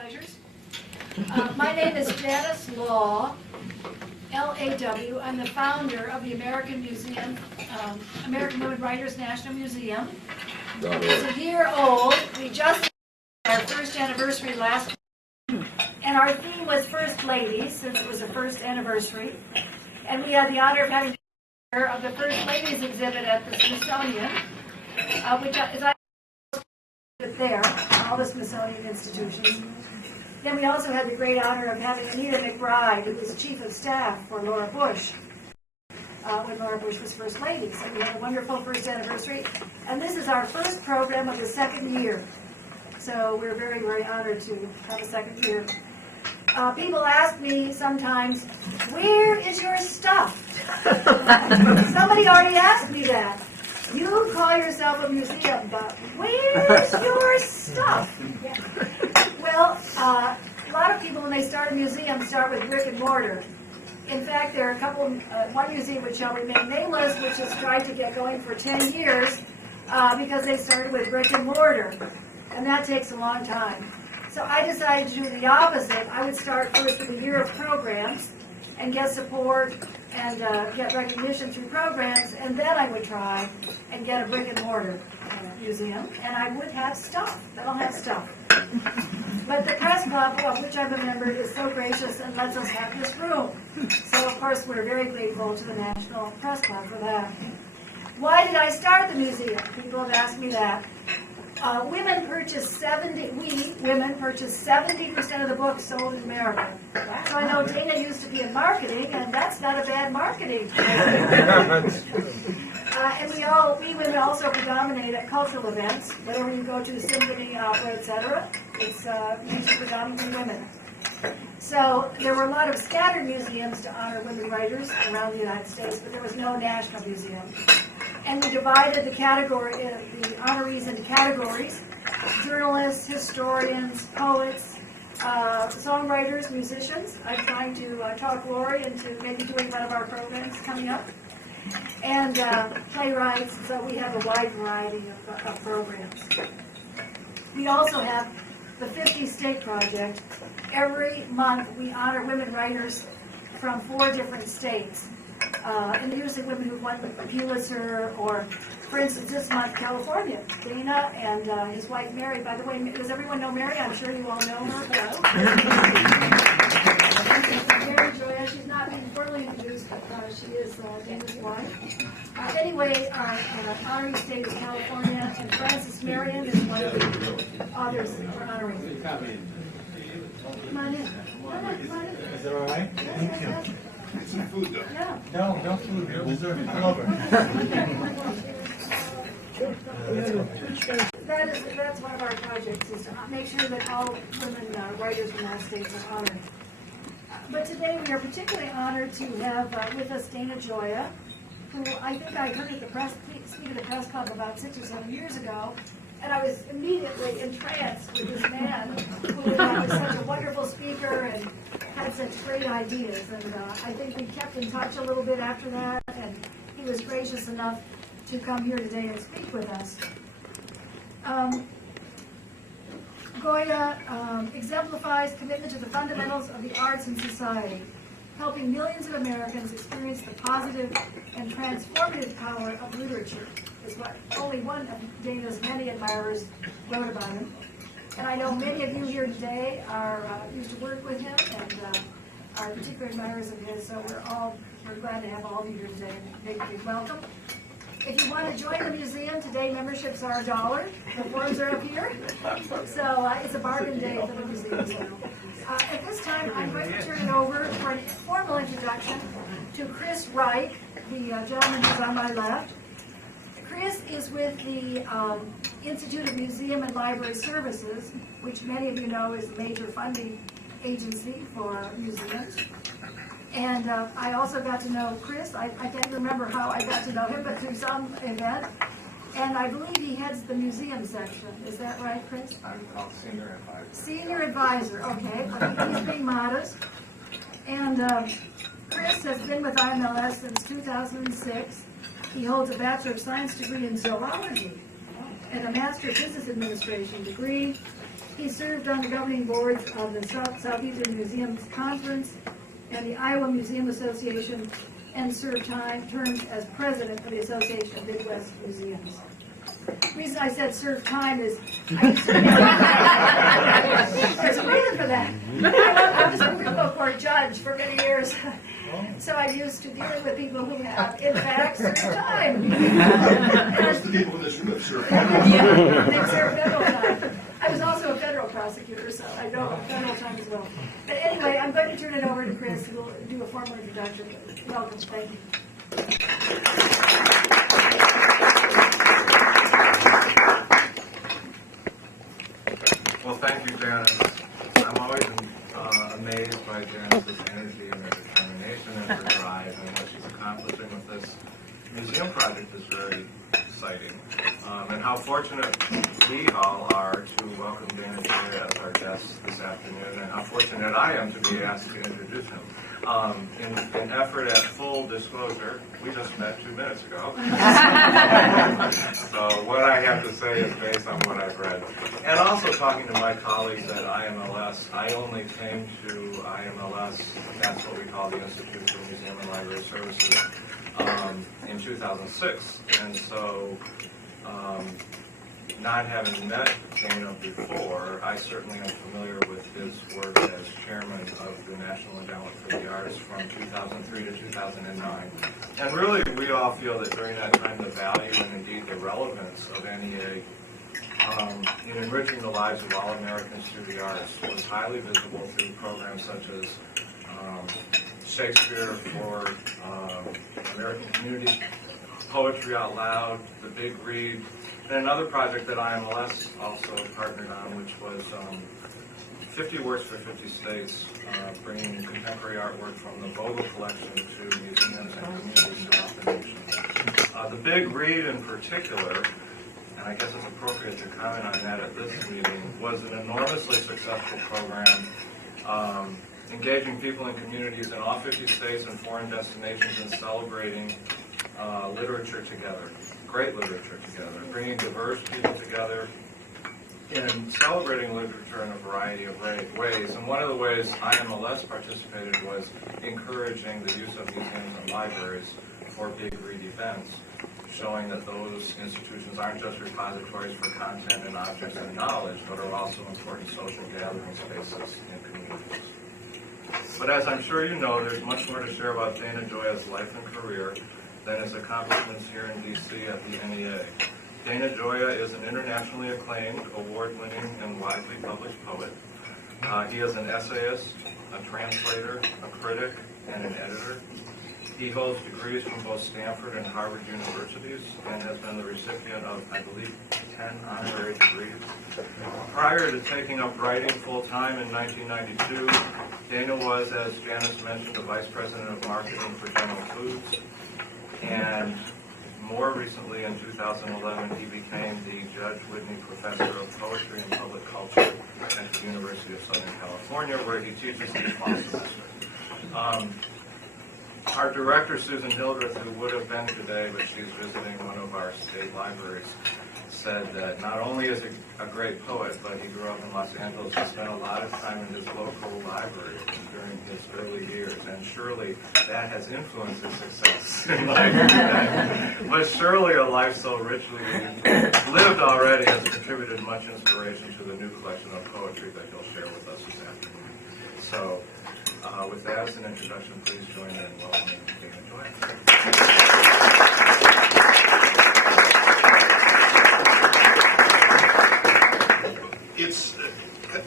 pleasures. My name is Janice Law, L-A-W. I'm the founder of the American Museum, American Women Writers National Museum. It's a year old. We just had our first anniversary last week, and our theme was First Ladies, since it was the first anniversary. And we had the honor of having of the First Ladies exhibit at the Smithsonian, which is there, all the Smithsonian institutions. Then we also had the great honor of having Anita McBride, who was Chief of Staff for Laura Bush, when Laura Bush was First Lady. So we had a wonderful first anniversary. And this is our first program of the second year. So we're very, very honored to have a second year. People ask me sometimes, where is your stuff? Somebody already asked me that. You call yourself a museum, but where's your stuff? Well, a lot of people, when they start a museum, start with brick and mortar. In fact, there are a couple, one museum which shall remain nameless, which has tried to get going for 10 years because they started with brick and mortar. And that takes a long time. So I decided to do the opposite. I would start first with a year of programs and get support and get recognition through programs, and then I would try and get a brick and mortar museum, and I would have stuff. They'll have stuff. But the press club, of which I'm a member, is so gracious and lets us have this room. So of course we're very grateful to the National Press Club for that. Why did I start the museum? People have asked me that. Women purchase 70% of the books sold in America. So I know Dana used to be in marketing, and that's not a bad marketing. And we women also predominate at cultural events. Whenever you go to a symphony, opera, etc., it's usually predominantly women. So there were a lot of scattered museums to honor women writers around the United States, but there was no national museum. And we divided the honorees into categories: journalists, historians, poets, songwriters, musicians. I'm trying to talk Lori into maybe doing one of our programs coming up. And playwrights, so we have a wide variety of programs. We also have the 50 State Project. Every month we honor women writers from 4 different states. And usually women who won the Pulitzer, or, for instance, this month, California. Dana and his wife, Mary. By the way, does everyone know Mary? I'm sure you all know her. Hello. Dana Gioia. She's not being formally introduced, but she is Dana's wife. Anyway, our honoring state is California, and Frances Marion is one of the others that we're honoring. Come on in. Come on in. Is that all right? Thank you. Some food, though. Yeah. No food. No dessert. Come over. That's one of our projects, is to make sure that all women writers in the United States are honored. But today we are particularly honored to have with us Dana Gioia, who I think I heard at the speak at the press club about 6 or 7 years ago, and I was immediately entranced with this man who was such a wonderful speaker and had such great ideas. And I think we kept in touch a little bit after that, and he was gracious enough to come here today and speak with us. Gioia exemplifies commitment to the fundamentals of the arts and society, helping millions of Americans experience the positive and transformative power of literature, is what only one of Dana's many admirers wrote about him. And I know many of you here today used to work with him and are particular admirers of his, so we're glad to have all of you here today and make you welcome. If you want to join the museum today, memberships are $1. The forms are up here. So it's a bargain day for the museum. So, at this time, I'm going to turn it over for a formal introduction to Chris Reich, the gentleman who's on my left. Chris is with the Institute of Museum and Library Services, which many of you know is a major funding agency for museums. And I also got to know Chris. I can't remember how I got to know him, but through some event. And I believe he heads the museum section. Is that right, Chris? I'm called Senior Advisor. Senior Advisor, okay. Well, he's being modest. And Chris has been with IMLS since 2006. He holds a Bachelor of Science degree in Zoology and a Master of Business Administration degree. He served on the governing boards of the Southeastern Museums Conference and the Iowa Museum Association, and served terms as president of the Association of Midwest Museums. The reason I said serve time is there's a reason for that. I was a criminal court judge for many years, so I'm used to dealing with people who have, in fact, served time. Most of the people in this room have served. They serve federal time. I was also a federal prosecutor, so I know federal time as well. But anyway, I'm going to turn it over to Chris, who will do a formal introduction. Welcome. Thank you. Well, thank you, Janice. I'm always amazed by Janice's energy and her determination and her drive, and what she's accomplishing with this museum project is very exciting. And how fortunate we all are to welcome Dana Gioia as our guest this afternoon, and how fortunate I am to be asked to introduce him. In an effort at full disclosure, we just met 2 minutes ago. So what I have to say is based on what I've read. And also talking to my colleagues at IMLS, I only came to IMLS, that's what we call the Institute for Museum and Library Services, in 2006. And so, not having met Dana before, I certainly am familiar with his work as chairman of the National Endowment for the Arts from 2003 to 2009. And really, we all feel that during that time, the value and indeed the relevance of NEA in enriching the lives of all Americans through the arts was highly visible through programs such as Shakespeare for American Communities, Poetry Out Loud, The Big Read, and another project that IMLS also partnered on, which was 50 Works for 50 States, bringing contemporary artwork from the Vogel collection to museums and communities throughout the nation. The Big Read in particular, and I guess it's appropriate to comment on that at this meeting, was an enormously successful program engaging people and communities in all 50 states and foreign destinations and celebrating literature together, great literature together, bringing diverse people together in celebrating literature in a variety of ways. And one of the ways IMLS participated was encouraging the use of museums and libraries for big read events, showing that those institutions aren't just repositories for content and objects and knowledge, but are also important social gathering spaces in communities. But as I'm sure you know, there's much more to share about Dana Gioia's life and career than his accomplishments here in D.C. at the NEA. Dana Gioia is an internationally acclaimed, award-winning, and widely published poet. He is an essayist, a translator, a critic, and an editor. He holds degrees from both Stanford and Harvard universities and has been the recipient of, I believe, 10 honorary degrees. Prior to taking up writing full-time in 1992, Dana was, as Janice mentioned, the Vice President of Marketing for General Foods. And more recently, in 2011, he became the Judge Whitney Professor of Poetry and Public Culture at the University of Southern California, where he teaches the fall semester. Our director, Susan Hildreth, who would have been today, but she's visiting one of our state libraries, said that not only is he a great poet, but he grew up in Los Angeles and spent a lot of time in his local library during his early years, and surely that has influenced his success in life today. But surely a life so richly lived already has contributed much inspiration to the new collection of poetry that he'll share with us this afternoon. So, with that as an introduction, please join me in welcoming Dana Gioia. It's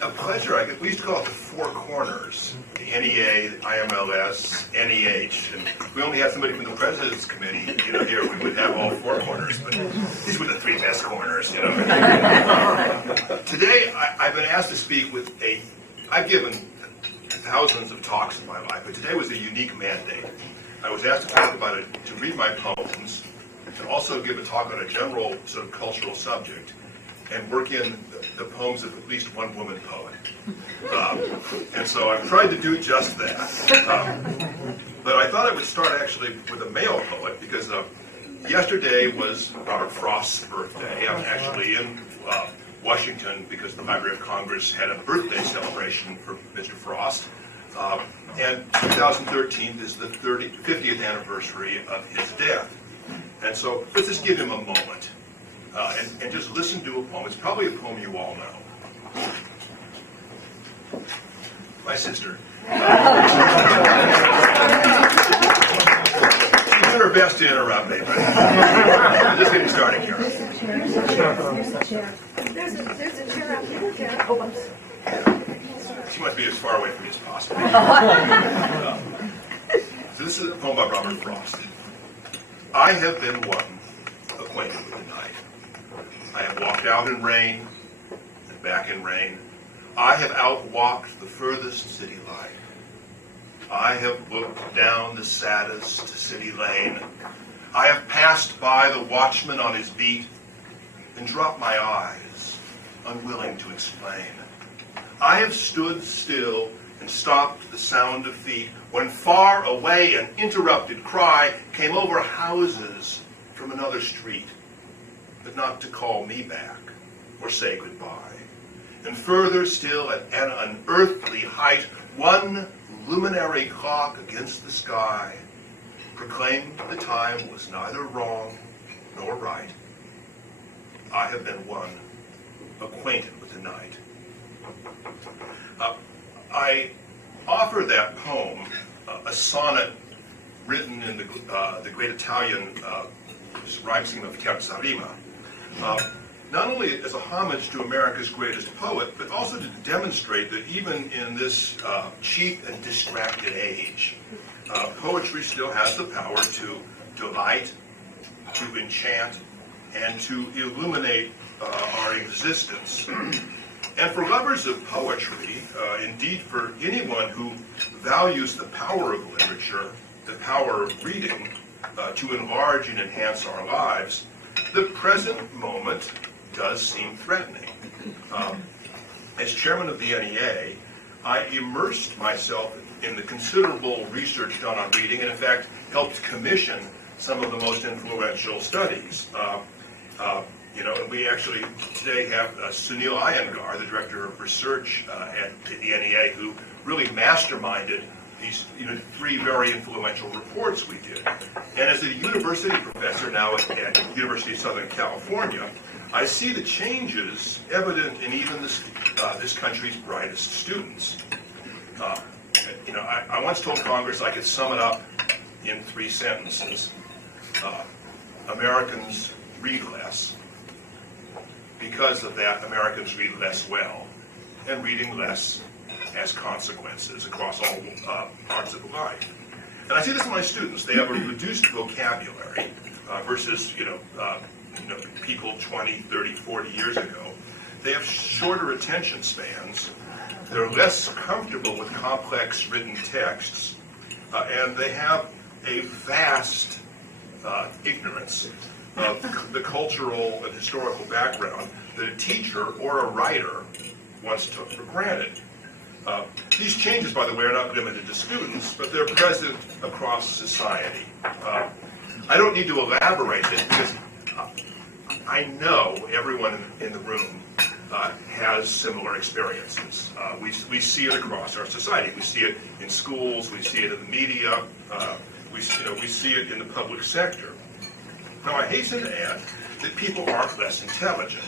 a pleasure. We used to call it the Four Corners, the NEA, IMLS, NEH, and we only had somebody from the President's Committee, here we would have all four corners, but these were the three best corners, Today, I've been asked to speak with I've given thousands of talks in my life, but today was a unique mandate. I was asked to talk about it, to read my poems, to also give a talk on a general sort of cultural subject, and work in the poems of at least one woman poet. And so I've tried to do just that. But I thought I would start actually with a male poet, because yesterday was Robert Frost's birthday. I'm actually in Washington because the Library of Congress had a birthday celebration for Mr. Frost. And 2013 is the 50th anniversary of his death. And so let's just give him a moment and just listen to a poem. It's probably a poem you all know. My sister. She's doing her best to interrupt me, but I'm just getting started here. There's a chair out here. She must be as far away from me as possible. So this is a poem by Robert Frost. I have been one acquainted with the night. I have walked out in rain and back in rain. I have outwalked the furthest city light. I have looked down the saddest city lane. I have passed by the watchman on his beat and dropped my eyes, unwilling to explain. I have stood still and stopped the sound of feet when far away an interrupted cry came over houses from another street, but not to call me back or say goodbye. And further still, at an unearthly height, one luminary clock against the sky proclaimed the time was neither wrong nor right. I have been one acquainted with the night. I offer that poem, a sonnet written in the great Italian rhyme scheme of Chiarosarima, not only as a homage to America's greatest poet, but also to demonstrate that even in this cheap and distracted age, poetry still has the power to delight, to enchant, and to illuminate our existence. And for lovers of poetry, indeed for anyone who values the power of literature, the power of reading, to enlarge and enhance our lives, the present moment does seem threatening. As chairman of the NEA, I immersed myself in the considerable research done on reading, and in fact helped commission some of the most influential studies. And we actually today have Sunil Iyengar, the director of research at the NEA, who really masterminded these 3 very influential reports we did. And as a university professor now at the University of Southern California, I see the changes evident in even this country's brightest students. I once told Congress I could sum it up in 3 sentences. Americans read less. Because of that, Americans read less well, and reading less has consequences across all parts of life. And I see this in my students. They have a reduced vocabulary versus people 20, 30, 40 years ago. They have shorter attention spans. They're less comfortable with complex written texts, and they have a vast ignorance of the cultural and historical background that a teacher or a writer once took for granted. These changes, by the way, are not limited to students, but they're present across society. I don't need to elaborate this because I know everyone in the room has similar experiences. We see it across our society. We see it in schools. We see it in the media. We see it in the public sector. Now, I hasten to add that people aren't less intelligent.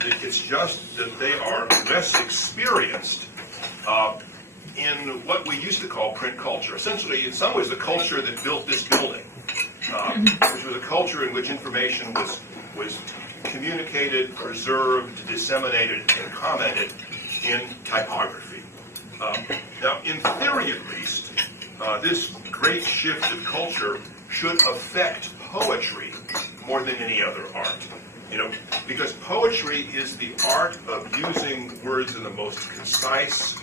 It's just that they are less experienced in what we used to call print culture. Essentially, in some ways, the culture that built this building, which was a culture in which information was communicated, preserved, disseminated, and commented in typography. Now, in theory at least, this great shift of culture should affect poetry more than any other art. Because poetry is the art of using words in the most concise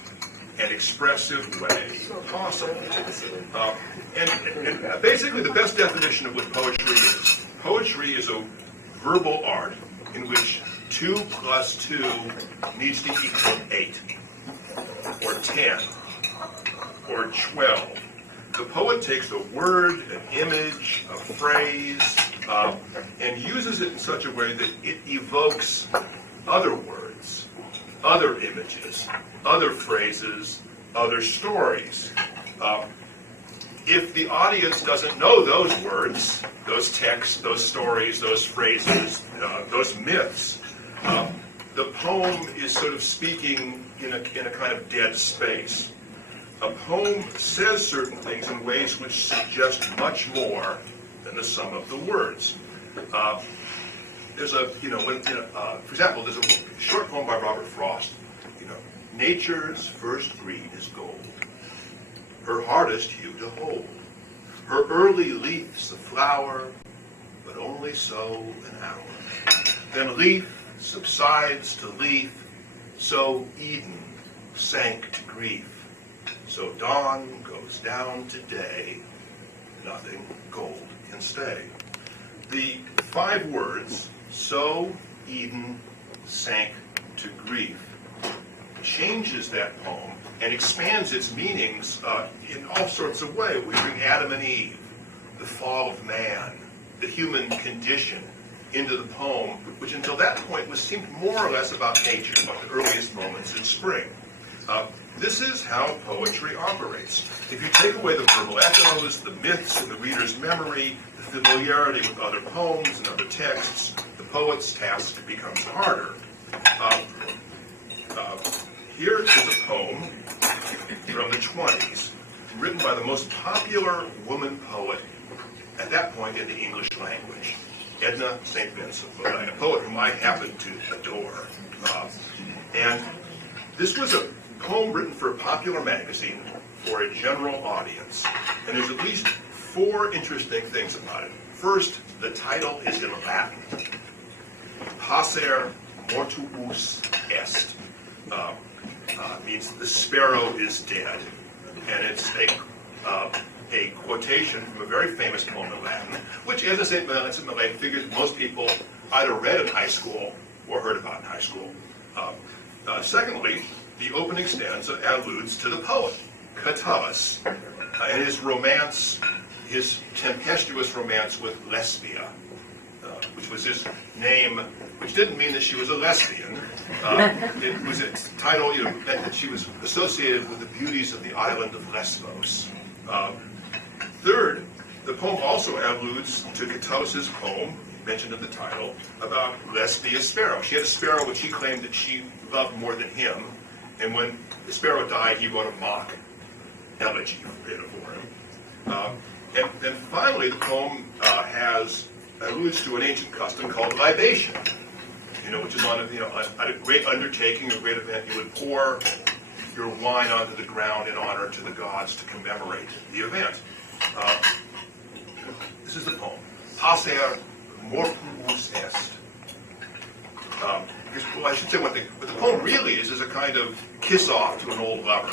and expressive way possible. And basically the best definition of what poetry is a verbal art in which 2 + 2 needs to equal 8, or 10, or 12. The poet takes a word, an image, a phrase, and uses it in such a way that it evokes other words, other images, other phrases, other stories. If the audience doesn't know those words, those texts, those stories, those phrases, those myths, the poem is sort of speaking in a kind of dead space. A poem says certain things in ways which suggest much more than the sum of the words. There's a, for example, there's a short poem by Robert Frost. Nature's first green is gold, her hardest hue to hold. Her early leaf's a flower, but only so an hour. Then leaf subsides to leaf, so Eden sank to grief. So dawn goes down to day, nothing gold can stay. The 5 words, so Eden sank to grief, changes that poem and expands its meanings in all sorts of ways. We bring Adam and Eve, the fall of man, the human condition into the poem, which until that point was seemed more or less about nature, about the earliest moments in spring. This is how poetry operates. If you take away the verbal echoes, the myths in the reader's memory, the familiarity with other poems and other texts, the poet's task becomes harder. Here is a poem from the 20s, written by the most popular woman poet at that point in the English language, Edna St. Vincent, a poet whom I happen to adore. And this was a poem written for a popular magazine for a general audience. And there's at least 4 interesting things about it. First, the title is in Latin. Passer mortuus est. Means the sparrow is dead. And it's a quotation from a very famous poem in Latin, which Edna St. Vincent figures most people either read in high school or heard about in high school. Secondly, the opening stanza alludes to the poet, Catullus, and his romance, his tempestuous romance with Lesbia, which was his name, which didn't mean that she was a lesbian. It was its title, meant that she was associated with the beauties of the island of Lesbos. Third, the poem also alludes to Catullus's poem, mentioned in the title, about Lesbia's sparrow. She had a sparrow which he claimed that she loved more than him, and when the sparrow died, he wrote a mock elegy for him. And finally, the poem alludes to an ancient custom called libation, which is on a great undertaking, a great event. You would pour your wine onto the ground in honor to the gods to commemorate the event. This is the poem. Passer mortuus est. Well, I should say one thing. What the poem really is a kind of kiss-off to an old lover,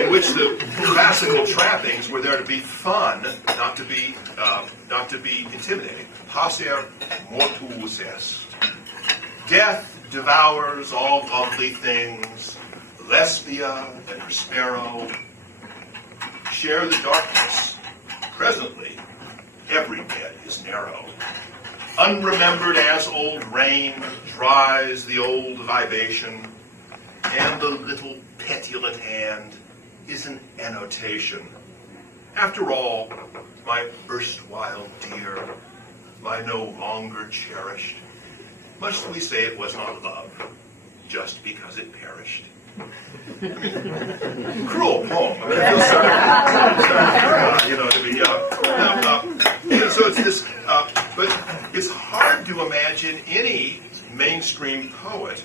in which the classical trappings were there to be fun, not to be intimidating. Passer mortuus est. Death devours all lovely things. Lesbia and her sparrow share the darkness. Presently, every bed is narrow. Unremembered as old rain dries the old libation, and the little petulant hand is an annotation. After all, my erstwhile dear, my no longer cherished, must we say it was not love, just because it perished? Cruel poem. I mean, I feel sorry. So it's this, but it's hard to imagine any mainstream poet,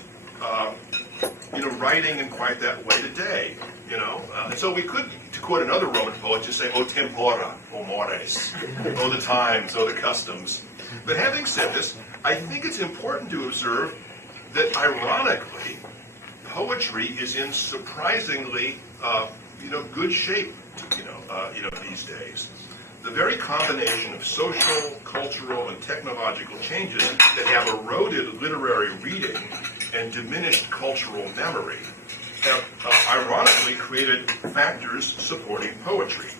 writing in quite that way today. And so we could, to quote another Roman poet, just say, "O tempora, o mores," "O the times, O the customs." But having said this, I think it's important to observe that, ironically, poetry is in surprisingly, good shape, these days. The very combination of social, cultural, and technological changes that have eroded literary reading and diminished cultural memory have, ironically, created factors supporting poetry,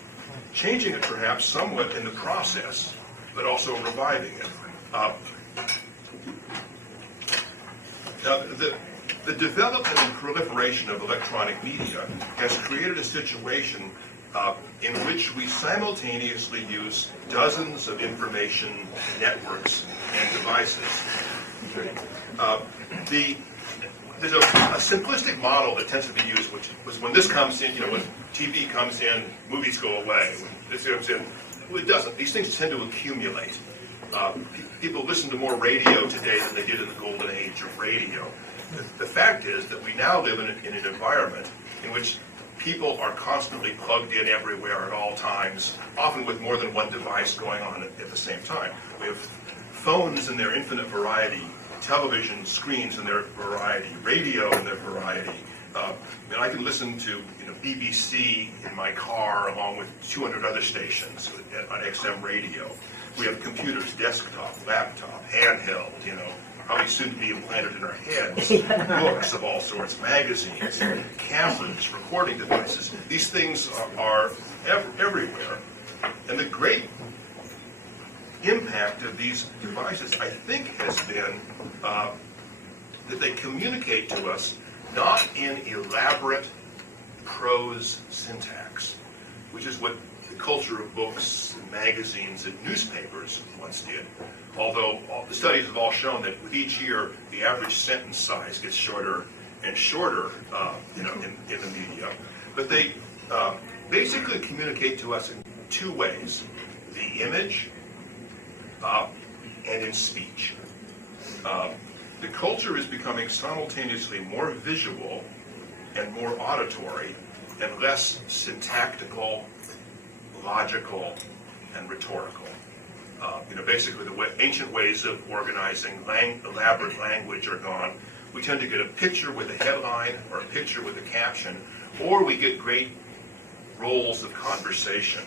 changing it perhaps somewhat in the process, but also reviving it. Now, the development and proliferation of electronic media has created a situation in which we simultaneously use dozens of information networks and devices. There's a simplistic model that tends to be used, which was when this comes in, when TV comes in, movies go away. When this comes in, well, it doesn't. These things tend to accumulate. People listen to more radio today than they did in the golden age of radio. The fact is that we now live in an environment in which people are constantly plugged in everywhere at all times, often with more than one device going on at the same time. We have phones in their infinite variety, television screens in their variety, radio in their variety. And I can listen to BBC in my car along with 200 other stations on XM radio. We have computers, desktop, laptop, handheld, probably soon to be implanted in our heads, books of all sorts, magazines, cameras, recording devices. These things are everywhere. And the great impact of these devices, I think, has been that they communicate to us not in elaborate prose syntax, which is what the culture of books and magazines and newspapers once did. Although the studies have all shown that with each year, the average sentence size gets shorter and shorter, in the media. But they basically communicate to us in two ways: the image and in speech. The culture is becoming simultaneously more visual and more auditory and less syntactical, logical, and rhetorical. Basically the ancient ways of organizing elaborate language are gone. We tend to get a picture with a headline or a picture with a caption, or we get great rolls of conversation.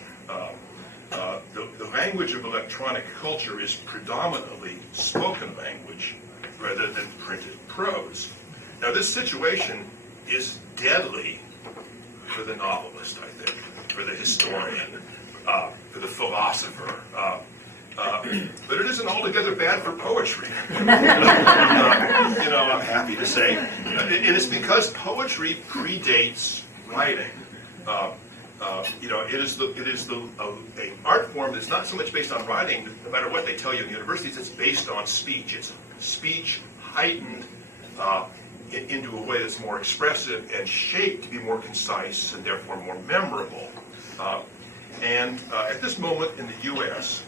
The language of electronic culture is predominantly spoken language rather than printed prose. Now, this situation is deadly for the novelist, I think, for the historian, for the philosopher. But it isn't altogether bad for poetry. I'm happy to say. And it's because poetry predates writing. It is an art form that's not so much based on writing, no matter what they tell you in universities, it's based on speech. It's speech heightened into a way that's more expressive and shaped to be more concise and therefore more memorable. At this moment in the U.S.,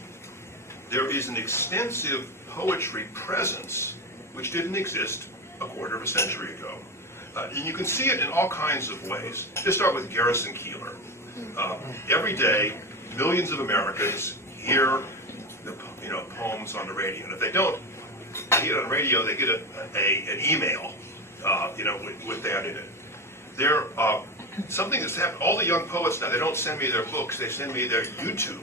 there is an extensive poetry presence which didn't exist a quarter of a century ago. And you can see it in all kinds of ways. Let's start with Garrison Keillor. Every day, millions of Americans hear the poems on the radio. And if they don't hear it on the radio, they get an email with that in it. Something that's happened. All the young poets now, they don't send me their books, they send me their YouTube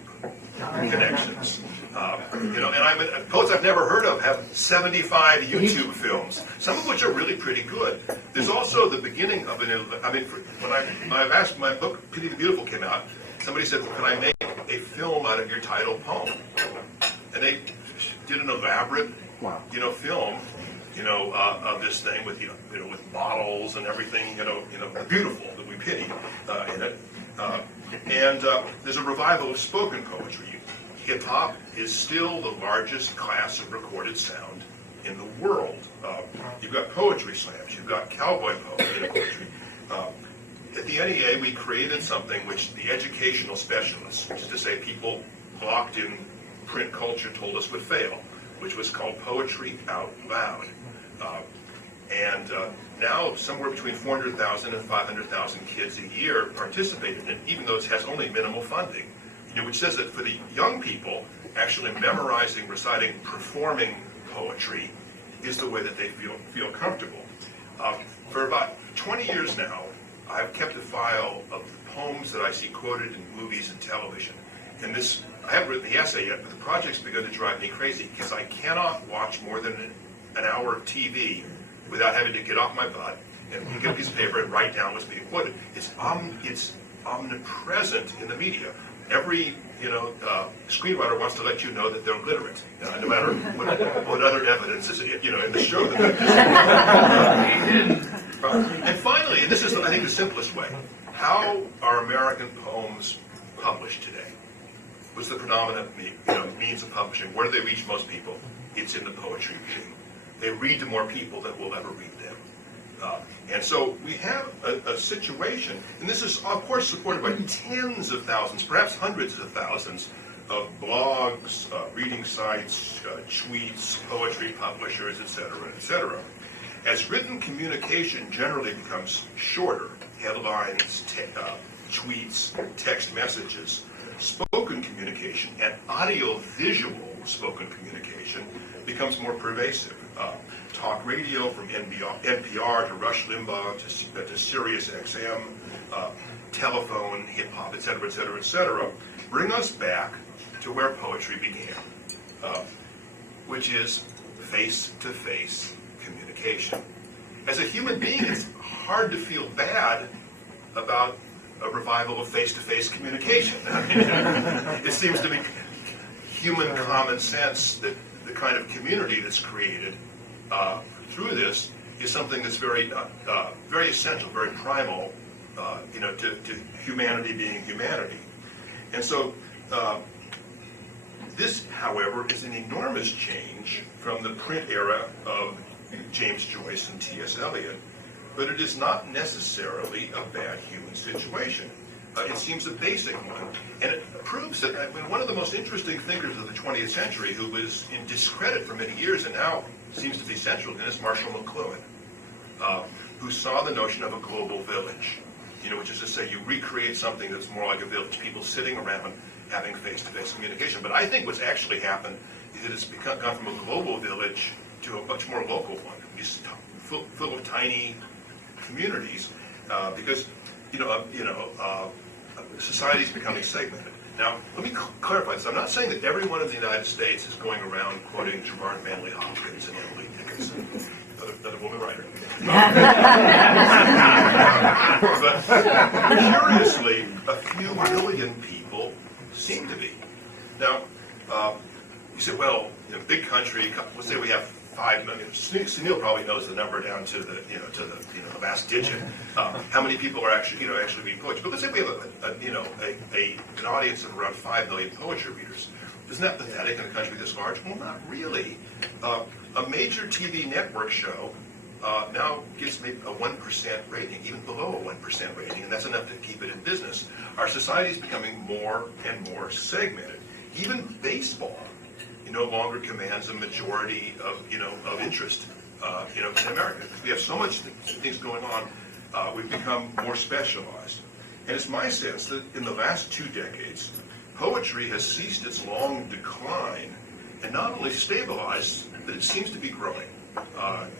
connections. And poets I've never heard of have 75 YouTube films, some of which are really pretty good. There's also the beginning of when my book Pity the Beautiful came out, somebody said, well, can I make a film out of your title poem? And they did an elaborate, film, of this thing with, with models and everything, the beautiful that we pity in it. There's a revival of spoken poetry. Hip-hop is still the largest class of recorded sound in the world. You've got poetry slams, you've got cowboy poetry. At the NEA, we created something which the educational specialists, which is to say people locked in print culture, told us would fail, which was called Poetry Out Loud. Now somewhere between 400,000 and 500,000 kids a year participate in it, even though it has only minimal funding. Which says that for the young people, actually memorizing, reciting, performing poetry is the way that they feel comfortable. For about 20 years now, I've kept a file of the poems that I see quoted in movies and television. And I haven't written the essay yet, but the project's begun to drive me crazy because I cannot watch more than an hour of TV without having to get off my butt and get a piece of paper and write down what's being quoted. It's omnipresent in the media. Every screenwriter wants to let you know that they're literate, no matter what other evidence is, in the show that and finally, and this is, I think, the simplest way, how are American poems published today? What's the predominant means of publishing? Where do they reach most people? It's in the poetry reading. They read to more people than will ever read them. And so we have a situation, and this is, of course, supported by tens of thousands, perhaps hundreds of thousands of blogs, reading sites, tweets, poetry publishers, etc., etc. As written communication generally becomes shorter, headlines, tweets, text messages, spoken communication and audio-visual spoken communication becomes more pervasive. Talk radio from NPR to Rush Limbaugh to Sirius XM, telephone, hip-hop, etc., etc., etc., bring us back to where poetry began, which is face-to-face communication. As a human being, it's hard to feel bad about a revival of face-to-face communication. I mean, it seems to be human common sense that the kind of community that's created through this is something that's very essential, very primal, to humanity being humanity. And so this, however, is an enormous change from the print era of James Joyce and T.S. Eliot, but it is not necessarily a bad human situation. It seems a basic one, and it proves that one of the most interesting thinkers of the 20th century, who was in discredit for many years and now seems to be central in is Marshall McLuhan, who saw the notion of a global village, which is to say you recreate something that's more like a village, people sitting around having face-to-face communication. But I think what's actually happened is that it's gone from a global village to a much more local one, just full of tiny communities, because society is becoming segmented. Now, let me clarify this. I'm not saying that everyone in the United States is going around quoting Gerard Manley Hopkins and Emily Dickinson, another woman writer. But curiously, a few million people seem to be. Now, you say, well, big country. Let's say we have 5 million. Sunil probably knows the number down to the the last digit. How many people are actually reading poetry? But let's say we have an audience of around 5 million poetry readers. Isn't that pathetic in a country this large? Well, not really. A major TV network show now gets maybe a 1% rating, even below a 1% rating, and that's enough to keep it in business. Our society is becoming more and more segmented. Even baseball no longer commands a majority of interest in America. We have so much things going on. We've become more specialized, and it's my sense that in the last 2 decades, poetry has ceased its long decline and not only stabilized, but it seems to be growing,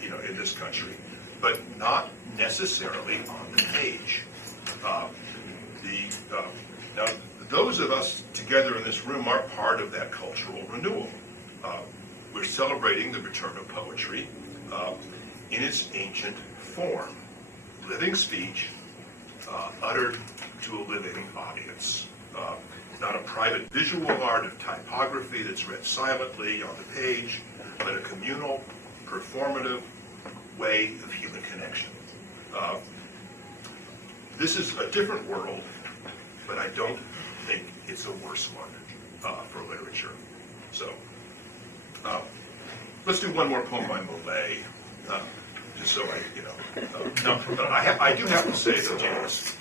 in this country, but not necessarily on the page. Now, those of us together in this room are part of that cultural renewal. We're celebrating the return of poetry in its ancient form, living speech uttered to a living audience. Not a private visual art of typography that's read silently on the page, but a communal, performative way of human connection. This is a different world, but I don't think it's a worse one for literature. So, let's do one more poem by Millay, just so I do have to say that, James,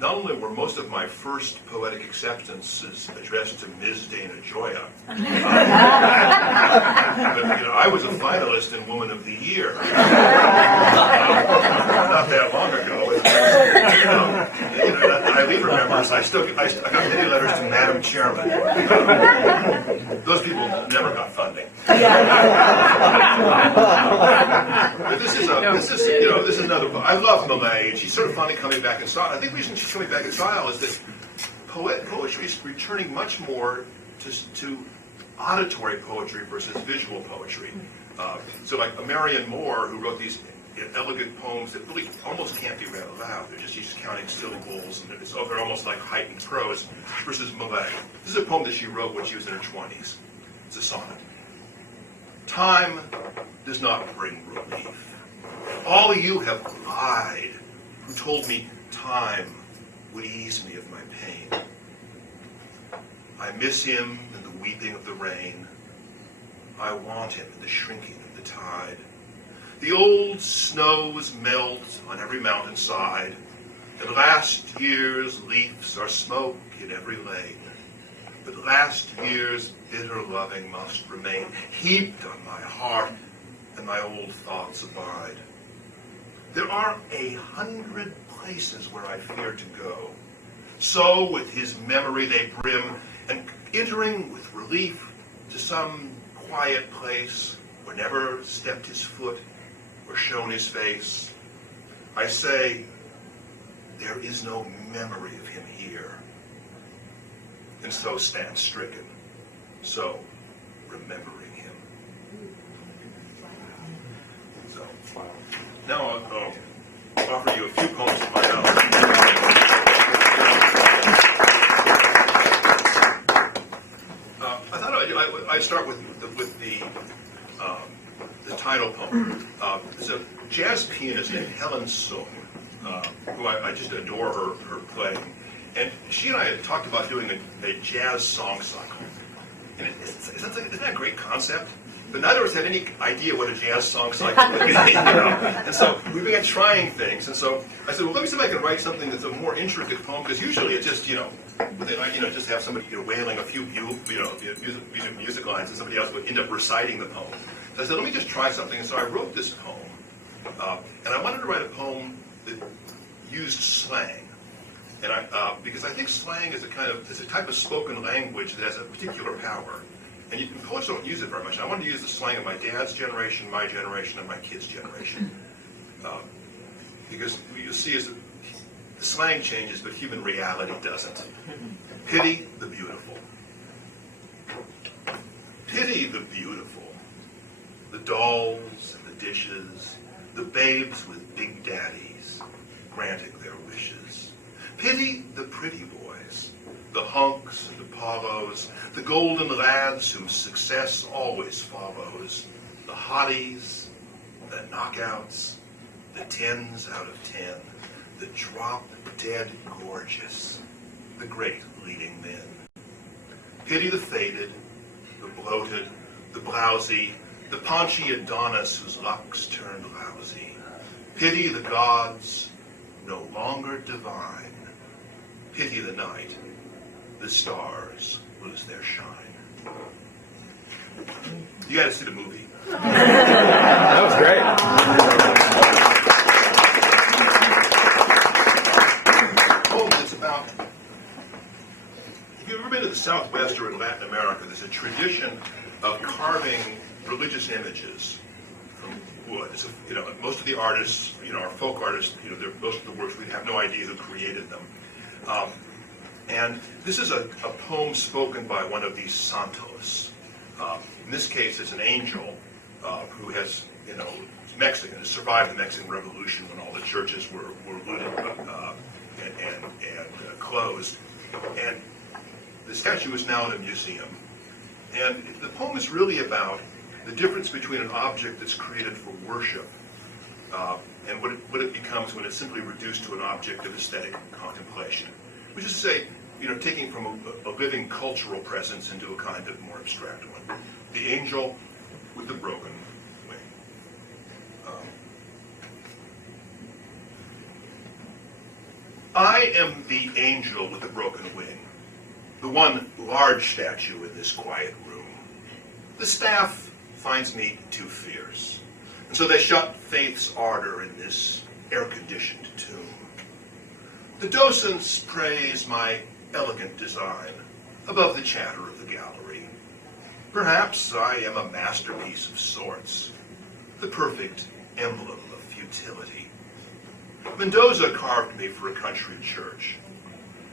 not only were most of my first poetic acceptances addressed to Ms. Dana Gioia, but I was a finalist in Woman of the Year not that long ago. Eileen remembers. I got many letters to Madam Chairman. Those people never got funding. But this is another book. I love Millay, and she's sort of finally coming back in style. I think the reason she's coming back in style is that poetry is returning much more to auditory poetry versus visual poetry. So like Marion Moore, who wrote these elegant poems that really almost can't be read aloud. They're just counting syllables, and they're almost like heightened prose, versus Millay. This is a poem that she wrote when she was in her 20s. It's a sonnet. Time does not bring relief. All you have lied, who told me time would ease me of my pain. I miss him in the weeping of the rain. I want him in the shrinking of the tide. The old snows melt on every mountainside, and last year's leaves are smoke in every lane. But last year's bitter loving must remain heaped on my heart, and my old thoughts abide. There are 100 places where I fear to go. So with his memory they brim, and entering with relief to some quiet place where never stepped his foot or shone his face, I say, there is no memory of him here. And so stand stricken, so remembering him. So, now I'll offer you a few poems of my own. I thought I'd start with the title poem. It's a jazz pianist named Helen Sung, who I just adore her playing. And she and I had talked about doing a jazz song cycle. And isn't that a great concept? But neither of us had any idea what a jazz song cycle would be. And so we began trying things. And so I said, well, let me see if I can write something that's a more intricate poem, because usually it's just, just have somebody wailing a few music lines, and somebody else would end up reciting the poem. So I said, let me just try something. And so I wrote this poem. And I wanted to write a poem that used slang. And because I think slang is a type of spoken language that has a particular power. And poets don't use it very much. I wanted to use the slang of my dad's generation, my generation, and my kids' generation. Because what you'll see is that the slang changes, but human reality doesn't. Pity the beautiful. Pity the beautiful. The dolls and the dishes, the babes with big daddies, granting their wishes. Pity the pretty boys, the hunks and Apollos, the golden lads whom success always follows, the hotties, the knockouts, the 10s out of 10, the drop-dead gorgeous, the great leading men. Pity the faded, the bloated, the blousy, the paunchy Adonis whose luck's turned lousy. Pity the gods, no longer divine. Pity the night, the stars lose their shine. You gotta see the movie. That was great. It's about, if you've ever been to the Southwest or in Latin America, there's a tradition of carving religious images from wood. Most of the artists, our folk artists, most of the works, we have no idea who created them. And this is a poem spoken by one of these santos. In this case, it's an angel who has, Mexican, has survived the Mexican Revolution when all the churches were looted and closed. And the statue is now in a museum. And the poem is really about the difference between an object that's created for worship and what it becomes when it's simply reduced to an object of aesthetic contemplation. Which is to say, taking from a living cultural presence into a kind of more abstract one. The angel with the broken wing. I am the angel with the broken wing, the one large statue in this quiet room. The staff finds me too fierce, and so they shut faith's ardor in this air-conditioned tomb. The docents praise my elegant design above the chatter of the gallery. Perhaps I am a masterpiece of sorts, the perfect emblem of futility. Mendoza carved me for a country church.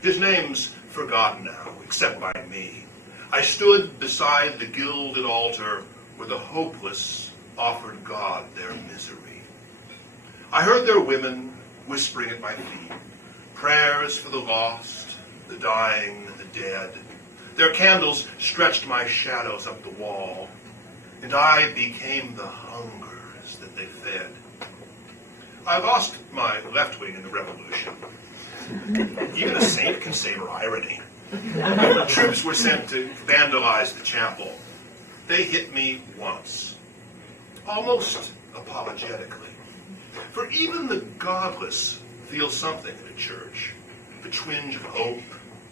His name's forgotten now, except by me. I stood beside the gilded altar where the hopeless offered God their misery. I heard their women whispering at my feet, prayers for the lost, the dying, and the dead. Their candles stretched my shadows up the wall, and I became the hungers that they fed. I lost my left wing in the revolution. Even a saint can savor irony. Troops were sent to vandalize the chapel. They hit me once, almost apologetically. For even the godless feel something in a church. A twinge of hope,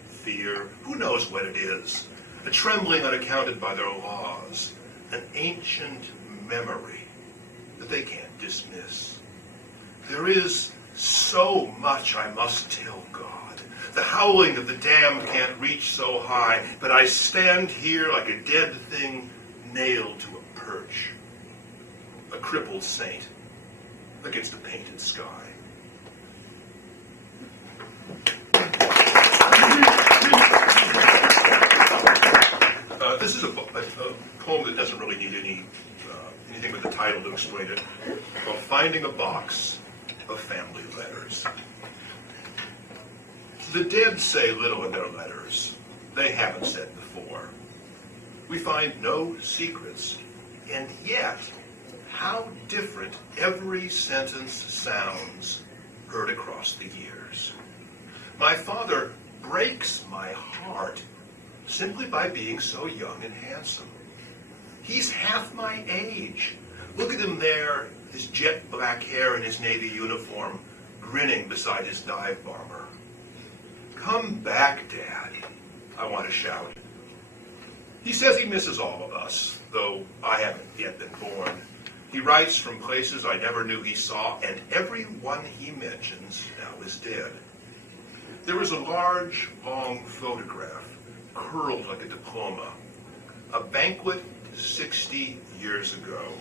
fear, who knows what it is. A trembling unaccounted by their laws. An ancient memory that they can't dismiss. There is so much I must tell God. The howling of the damned can't reach so high, but I stand here like a dead thing nailed to a perch. A crippled saint against a painted sky. This is a poem that doesn't really need anything but the title to explain it. Called Finding a Box of Family Letters. The dead say little in their letters they haven't said before. We find no secrets, and yet how different every sentence sounds heard across the years. My father breaks my heart simply by being so young and handsome. He's half my age. Look at him there, his jet black hair and his Navy uniform, grinning beside his dive bomber. Come back, Dad, I want to shout. He says he misses all of us, though I haven't yet been born. He writes from places I never knew he saw, and every one he mentions now is dead. There is a large, long photograph, curled like a diploma. A banquet 60 years ago.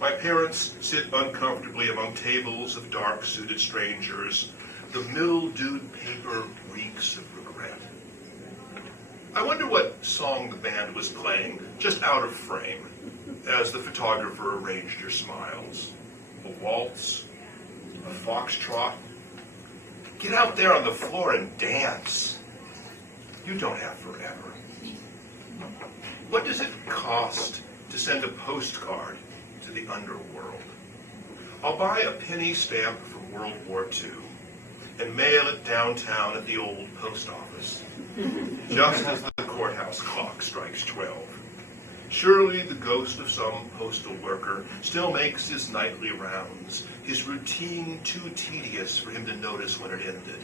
My parents sit uncomfortably among tables of dark-suited strangers. The mildewed paper reeks of regret. I wonder what song the band was playing, just out of frame, as the photographer arranged your smiles. A waltz? A foxtrot? Get out there on the floor and dance. You don't have forever. What does it cost to send a postcard to the underworld? I'll buy a penny stamp from World War II and mail it downtown at the old post office, just as the courthouse clock strikes 12. Surely the ghost of some postal worker still makes his nightly rounds, his routine too tedious for him to notice when it ended.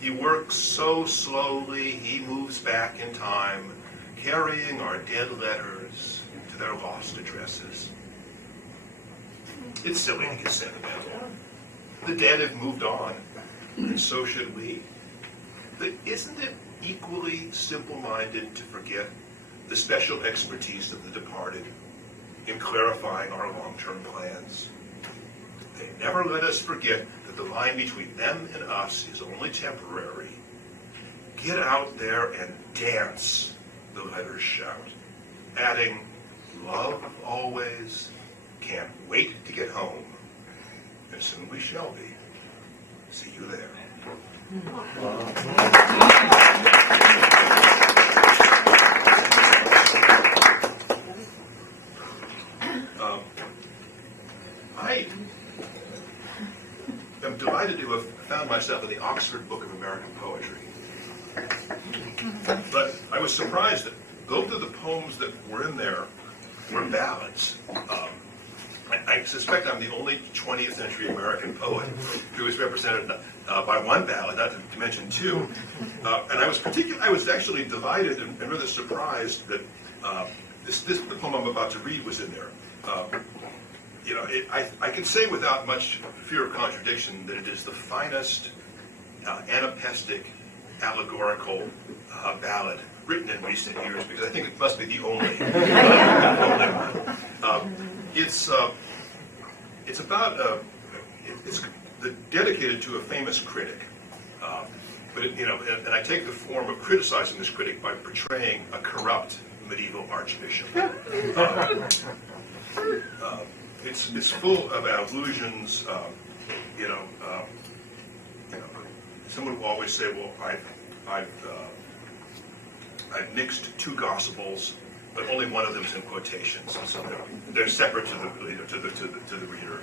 He works so slowly he moves back in time, carrying our dead letters to their lost addresses. It's silly to get sentimental. The dead have moved on, and so should we. But isn't it equally simple-minded to forget the special expertise of the departed in clarifying our long-term plans? They never let us forget that the line between them and us is only temporary. Get out there and dance, the letters shout, adding, love always, can't wait to get home, and soon we shall be. See you there. I am delighted to have found myself in the Oxford Book of American Poetry. But I was surprised that both of the poems that were in there were ballads. I suspect I'm the only 20th century American poet who is represented by one ballad, not to mention two. And I was actually delighted and rather surprised that the poem I'm about to read was in there. I can say without much fear of contradiction that it is the finest anapestic, allegorical ballad written in recent years, because I think it must be the only one. It's about it's dedicated to a famous critic, and I take the form of criticizing this critic by portraying a corrupt medieval archbishop. it's full of allusions. Someone will always say, "Well, I've mixed two gospels, but only one of them is in quotations, so they're separate to the reader."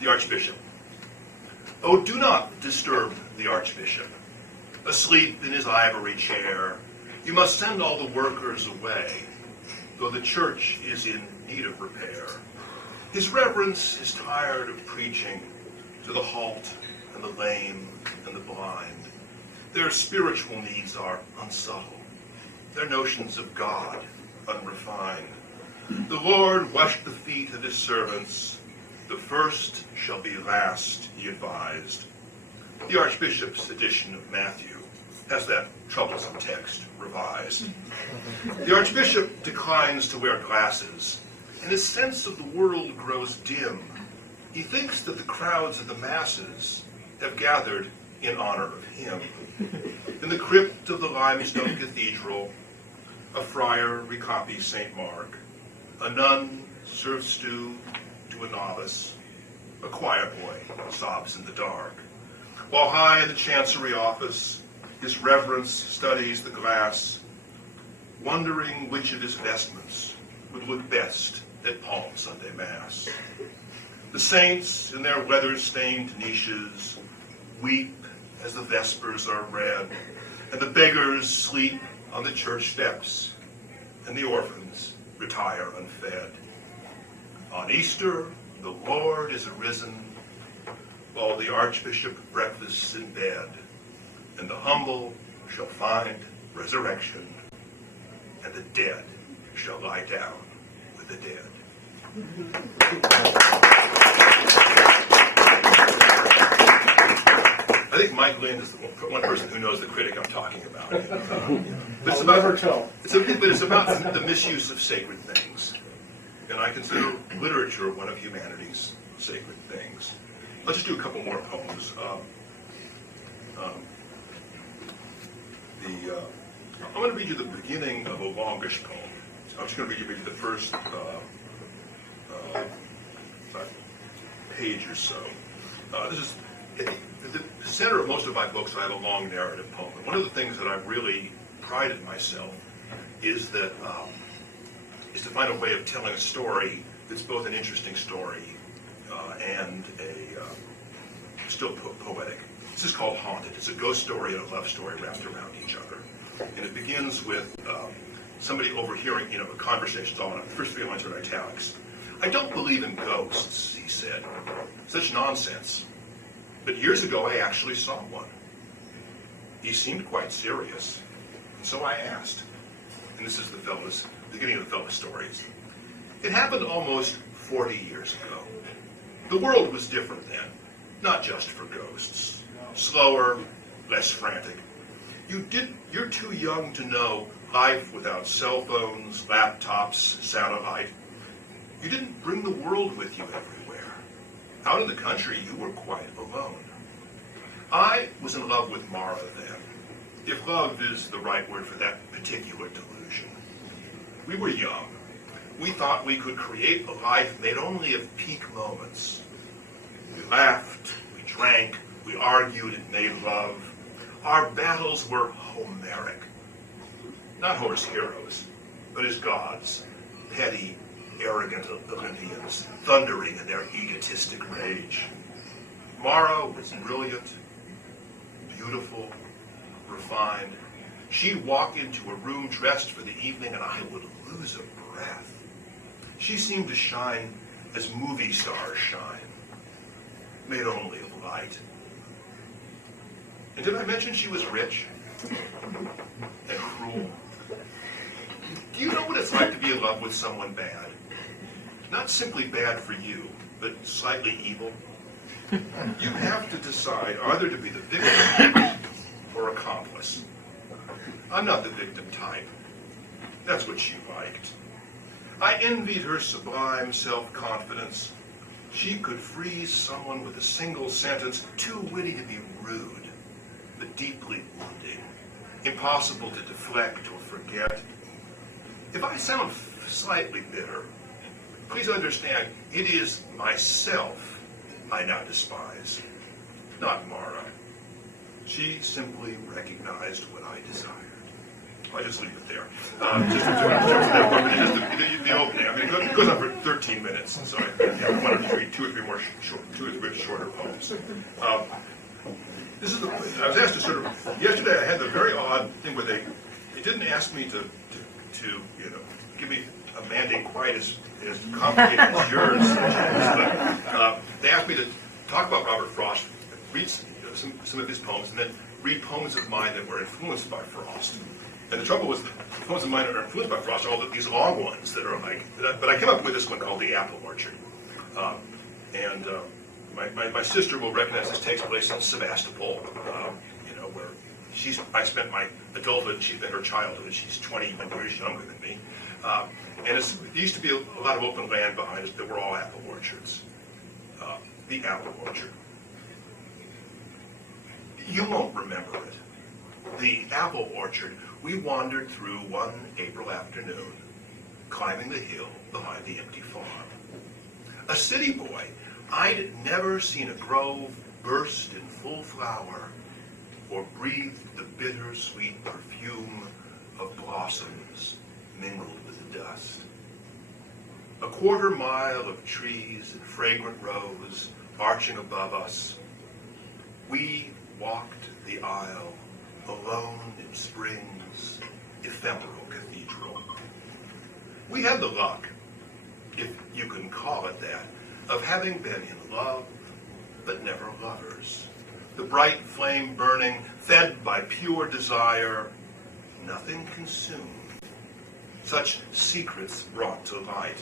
The Archbishop. Oh, do not disturb the Archbishop, asleep in his ivory chair. You must send all the workers away, though the church is in need of repair. His Reverence is tired of preaching to the halt and the lame and the blind. Their spiritual needs are unsubtle, their notions of God unrefined. The Lord washed the feet of his servants. The first shall be last, he advised. The Archbishop's edition of Matthew has that troublesome text revised. The Archbishop declines to wear glasses, and his sense of the world grows dim. He thinks that the crowds of the masses have gathered in honor of him. In the crypt of the limestone cathedral, a friar recopies St. Mark. A nun serves stew to a novice. A choir boy sobs in the dark. While high in the chancery office, his Reverence studies the glass, wondering which of his vestments would look best at Palm Sunday Mass. The saints in their weather-stained niches weep as the Vespers are read, and the beggars sleep on the church steps, and the orphans retire unfed. On Easter, the Lord is arisen, while the Archbishop breakfasts in bed, and the humble shall find resurrection, and the dead shall lie down with the dead. I think Mike Lind is the one person who knows the critic I'm talking about. But it's about the misuse of sacred things. And I consider literature one of humanity's sacred things. Let's just do a couple more poems. I'm going to read you the beginning of a longish poem. I'm just going to read you maybe the first page or so. This is at the center of most of my books. I have a long narrative poem. And one of the things that I've really prided myself is that is to find a way of telling a story that's both an interesting story and still poetic. This is called Haunted. It's a ghost story and a love story wrapped around each other. And it begins with somebody overhearing, a conversation. All the first three lines are in italics. "I don't believe in ghosts," he said. "Such nonsense. But years ago, I actually saw one." He seemed quite serious. And so I asked, and this is the beginning of the fellow's stories. "It happened almost 40 years ago. The world was different then, not just for ghosts. Slower, less frantic. You're too young to know life without cell phones, laptops, satellite. You didn't bring the world with you everywhere. Out in the country, you were quite alone. I was in love with Mara then, if love is the right word for that particular delusion. We were young. We thought we could create a life made only of peak moments. We laughed, we drank, we argued and made love. Our battles were Homeric. Not Homer's heroes, but his gods, petty, arrogant Olympians, thundering in their egotistic rage. Mara was brilliant, beautiful, refined. She'd walk into a room dressed for the evening and I would lose a breath. She seemed to shine as movie stars shine, made only of light. And did I mention she was rich and cruel? Do you know what it's like to be in love with someone bad? Not simply bad for you, but slightly evil. You have to decide either to be the victim or accomplice. I'm not the victim type. That's what she liked. I envied her sublime self-confidence. She could freeze someone with a single sentence, too witty to be rude, but deeply wounding, impossible to deflect or forget. If I sound slightly bitter, please understand, it is myself I now despise, not Mara. She simply recognized what I desired. I just leave it there. Just the opening. I mean, it goes on for 13 minutes, so I wanted to read two or three shorter poems. I was asked to sort of, yesterday I had the very odd thing where they didn't ask me to give me a mandate quite as complicated as yours, but they asked me to talk about Robert Frost, read some of his poems, and then read poems of mine that were influenced by Frost. And the trouble was, the poems of mine that are influenced by Frost are all these long ones that are like, but I came up with this one called The Apple Orchard. My sister will recognize this takes place in Sebastopol, where I spent my adulthood and she spent her childhood. She's 21 years younger than me. And there used to be a lot of open land behind us that were all apple orchards. The Apple Orchard. You won't remember it. The Apple Orchard we wandered through one April afternoon, climbing the hill behind the empty farm. A city boy, I'd never seen a grove burst in full flower or breathed the bittersweet perfume of blossoms mingled with the dust. A quarter-mile of trees in fragrant rows arching above us, we walked the aisle alone in spring's ephemeral cathedral. We had the luck, if you can call it that, of having been in love, but never lovers. The bright flame burning, fed by pure desire, nothing consumed. Such secrets brought to light.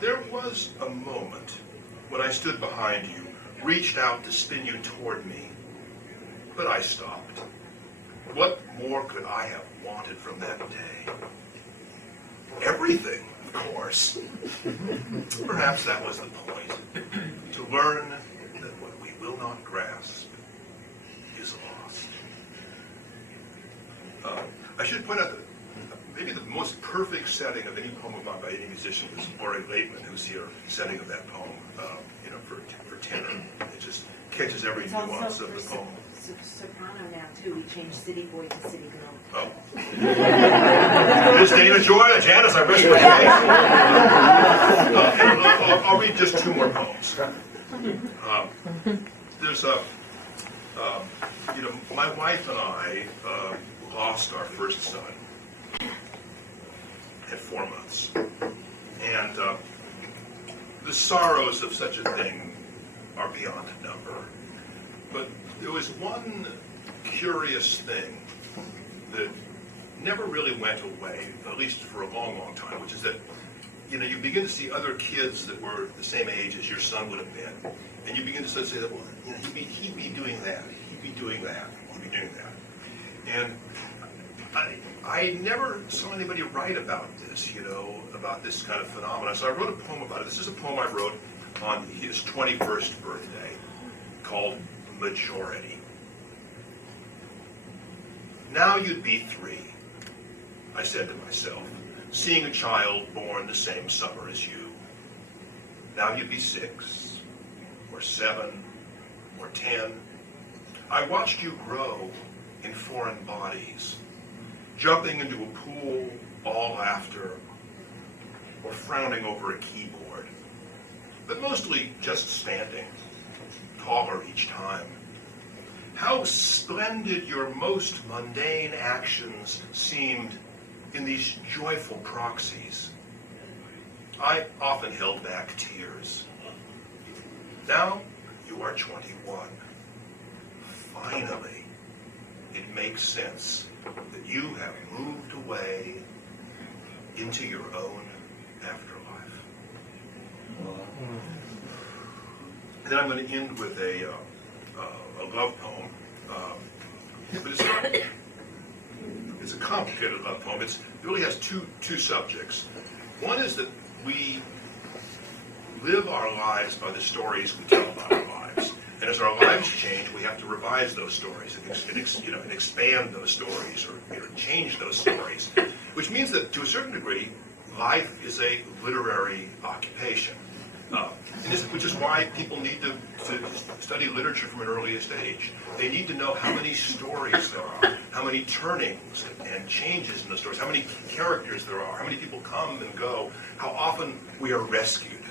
There was a moment when I stood behind you, reached out to spin you toward me, but I stopped. What more could I have wanted from that day? Everything, of course. Perhaps that was the point, to learn that what we will not grasp is lost. I should point out that maybe the most perfect setting of any poem of mine by any musician was Ori Laitman, who's here, setting of that poem, for tenor. It just catches every nuance of the poem. Soprano now too. We changed city boy to city girl. Oh. Miss Dana Gioia, Janice, I rest my case. I'll read just two more poems. There's my wife and I lost our first son at 4 months. And the sorrows of such a thing are beyond number. But there was one curious thing that never really went away, at least for a long, long time, which is that, you begin to see other kids that were the same age as your son would have been, and you begin to sort of say that, well, he'd be doing that, he'd be doing that, he'd be doing that. And I never saw anybody write about this, about this kind of phenomenon. So I wrote a poem about it. This is a poem I wrote on his 21st birthday called Majority. Now you'd be 3, I said to myself, seeing a child born the same summer as you. Now you'd be 6, or 7, or 10. I watched you grow in foreign bodies, jumping into a pool, all laughter, or frowning over a keyboard, but mostly just standing, taller each time. How splendid your most mundane actions seemed in these joyful proxies. I often held back tears. Now you are 21. Finally, it makes sense that you have moved away into your own afterlife. And then I'm going to end with a love poem. But it's a complicated love poem. It really has two subjects. One is that we live our lives by the stories we tell about our lives. And as our lives change, we have to revise those stories and expand those stories or change those stories. Which means that to a certain degree, life is a literary occupation. Which is why people need to study literature from an earliest age. They need to know how many stories there are, how many turnings and changes in the stories, how many characters there are, how many people come and go, how often we are rescued.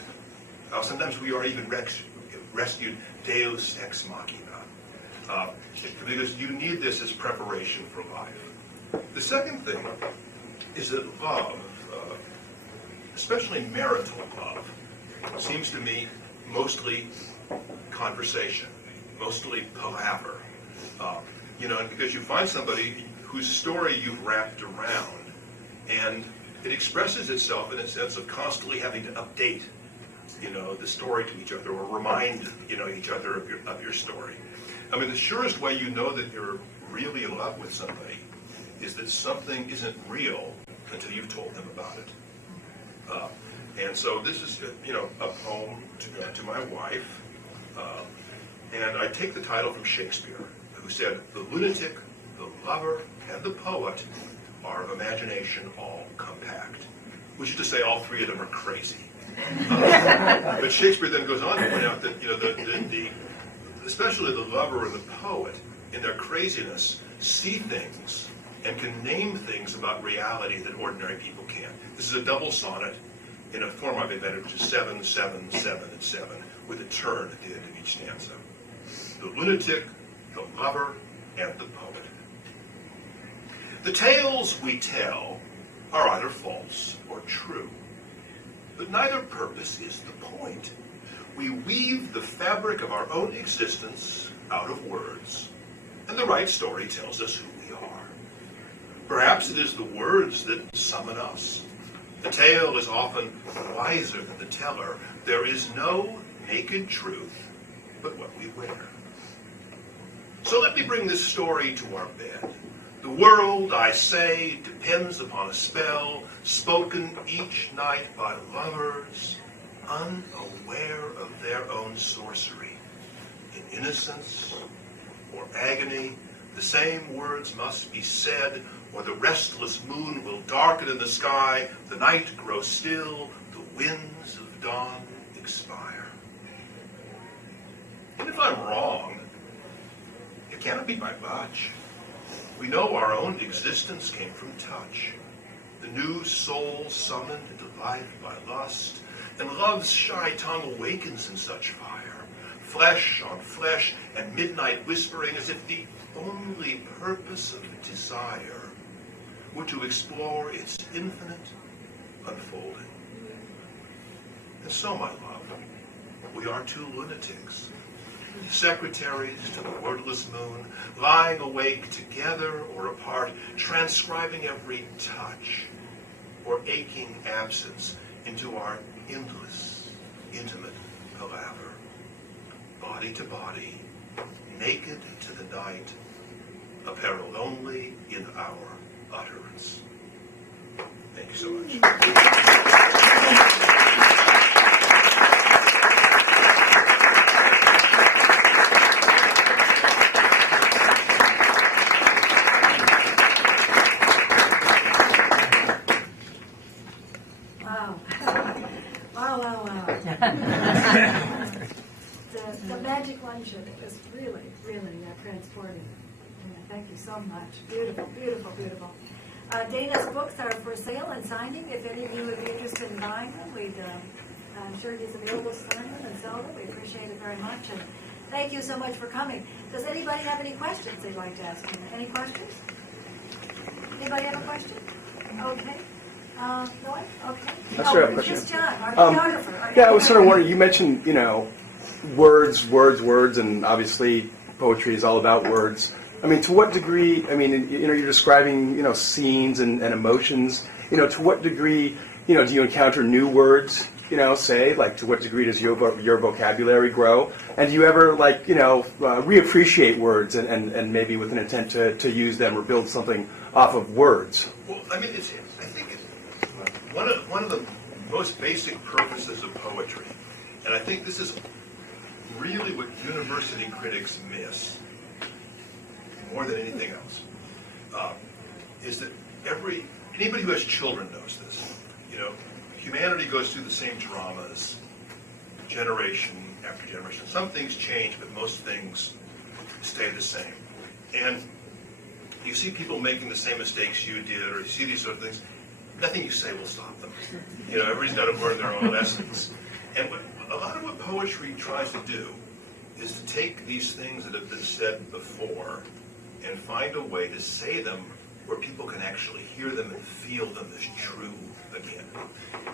Sometimes we are even rescued deus ex machina. Because you need this as preparation for life. The second thing is that love, especially marital love, seems to me mostly conversation, mostly palaver. And because you find somebody whose story you've wrapped around, and it expresses itself in a sense of constantly having to update, the story to each other, or remind, each other of your story. I mean, the surest way you know that you're really in love with somebody is that something isn't real until you've told them about it. And so this is, a poem to my wife, and I take the title from Shakespeare, who said, "The lunatic, the lover, and the poet are of imagination all compact," which is to say all three of them are crazy. But Shakespeare then goes on to point out that, especially the lover and the poet, in their craziness, see things and can name things about reality that ordinary people can't. This is a double sonnet in a form I've invented, which is 7, 7, 7, and 7, with a turn at the end of each stanza. The lunatic, the lover, and the poet. The tales we tell are either false or true, but neither purpose is the point. We weave the fabric of our own existence out of words, and the right story tells us who we are. Perhaps it is the words that summon us. The tale is often wiser than the teller. There is no naked truth but what we wear. So let me bring this story to our bed. The world, I say, depends upon a spell spoken each night by lovers, unaware of their own sorcery. In innocence or agony, the same words must be said, or the restless moon will darken in the sky, the night grow still, the winds of dawn expire. And if I'm wrong, it cannot be by much. We know our own existence came from touch. The new soul summoned into life by lust, and love's shy tongue awakens in such fire, flesh on flesh and midnight whispering, as if the only purpose of desire were to explore its infinite unfolding. And so, my love, we are two lunatics, secretaries to the wordless moon, lying awake together or apart, transcribing every touch or aching absence into our endless, intimate palaver, body to body, naked to the night, apparelled only in our utterance. Thank you so much. Wow. Wow. The magic luncheon is really, really transporting. Thank you so much. Beautiful. Dana's books are for sale and signing. If any of you would be interested in buying them, I'm sure he's available to sign them and sell them. We appreciate it very much. And thank you so much for coming. Does anybody have any questions they'd like to ask him? Any questions? Anybody have a question? Okay. Lloyd? Okay. That's right, question. Just John, our photographer. Yeah, I was sort of wondering, you mentioned, words, and obviously poetry is all about words. I mean, to what degree, you're describing, scenes and emotions, to what degree, do you encounter new words, to what degree does your vocabulary grow? And do you ever, reappreciate words and maybe with an intent to use them or build something off of words? Well, I think one of the most basic purposes of poetry, and I think this is really what university critics miss more than anything else, is that anybody who has children knows this. you know, humanity goes through the same dramas, generation after generation. Some things change, but most things stay the same. And you see people making the same mistakes you did, or you see these sort of things, nothing you say will stop them. You know, everybody's got to learn their own lessons. And a lot of what poetry tries to do is to take these things that have been said before and find a way to say them where people can actually hear them and feel them as true again.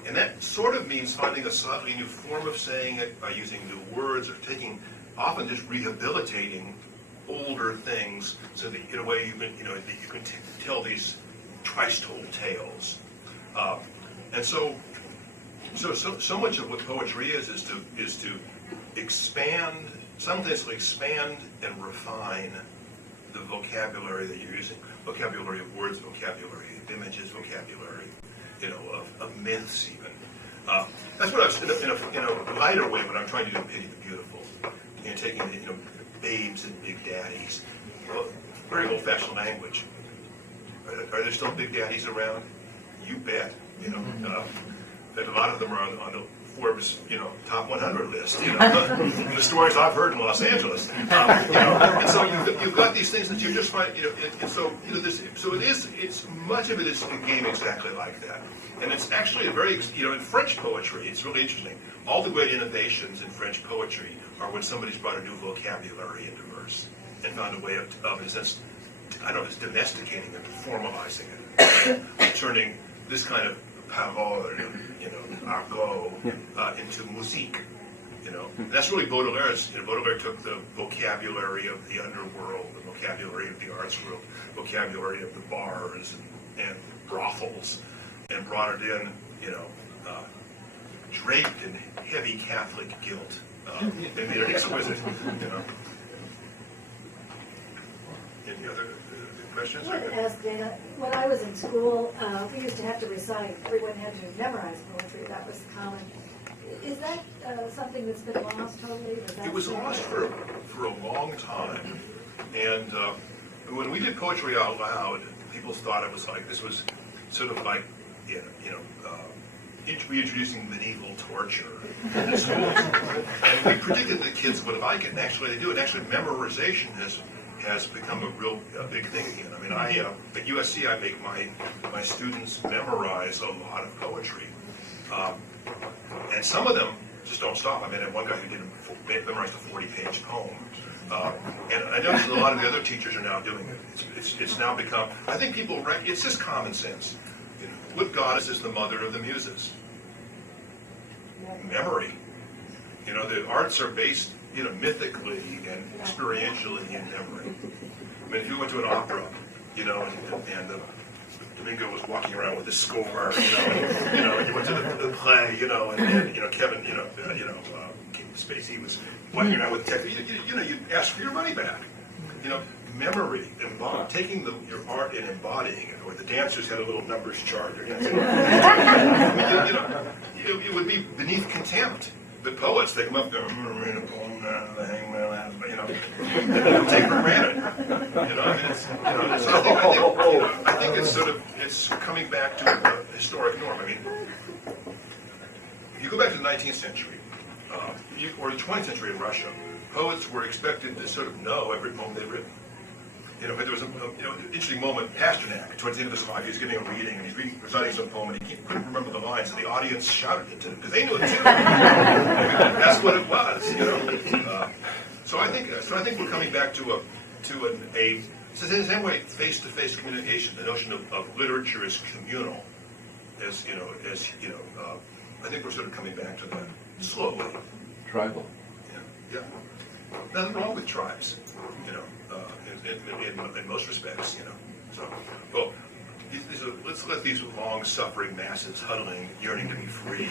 And that sort of means finding a slightly new form of saying it by using new words, or often just rehabilitating older things so that in a way you can tell these twice-told tales. And so much of what poetry is to expand, simultaneously expand and refine the vocabulary that you're using, vocabulary of words, vocabulary of images, vocabulary, of myths even. That's what I was in a lighter way when I'm trying to do Pity the Beautiful. Taking babes and big daddies, well, very old-fashioned language. Are there still big daddies around? You bet. That a lot of them are on the Forbes, top 100 list. The stories I've heard in Los Angeles. And so you've got these things that you just find, and so it's much of it is a game exactly like that. And it's actually a very, in French poetry, it's really interesting. All the great innovations in French poetry are when somebody's brought a new vocabulary into verse and found a way of in a sense, I don't know if it's domesticating it, formalizing it, turning this kind of parole, argot, into musique. And that's really Baudelaire's. Baudelaire took the vocabulary of the underworld, the vocabulary of the arts world, vocabulary of the bars and brothels, and brought it in, draped in heavy Catholic guilt, and made it exquisite. Any other questions? I wanted to ask Dana, when I was in school, we used to have to recite. Everyone had to memorize poetry. That was common. Is that something that's been lost totally? It was lost for a long time. And when we did poetry out loud, people thought it was like, this was sort of like, reintroducing medieval torture in the schools. And we predicted that kids would like it, and actually they do. And actually memorization has become a big thing again. I mean, at USC, I make my students memorize a lot of poetry. And some of them just don't stop. I mean, I had one guy who memorized a 40-page poem. And I noticed a lot of the other teachers are now doing it. It's now become, I think people, it's just common sense. What goddess is the mother of the muses? Memory. The arts are based, mythically and experientially in memory. I mean, if you went to an opera, and Domingo was walking around with his score, and you went to the play, and Kevin, Spacey was walking around with text. You ask for your money back. Memory, taking your art and embodying it, or the dancers had a little numbers chart. It would be beneath contempt. But poets, they come up there, read a poem, the hangman, they don't take for granted. I think it's coming back to a historic norm. I mean, if you go back to the 19th century, or the 20th century in Russia, poets were expected to sort of know every poem they'd written. But there was an interesting moment. Pasternak, towards the end of his life, he was giving a reading, and he's reciting some poem, and he couldn't remember the lines, and the audience shouted it to him because they knew it too. That's what it was. So I think we're coming back to it's in the same way, face-to-face communication. The notion of literature as communal, I think we're sort of coming back to that slowly. Tribal. Yeah. Nothing wrong with tribes, in most respects, So, well, let's let these long-suffering masses huddling, yearning to be free.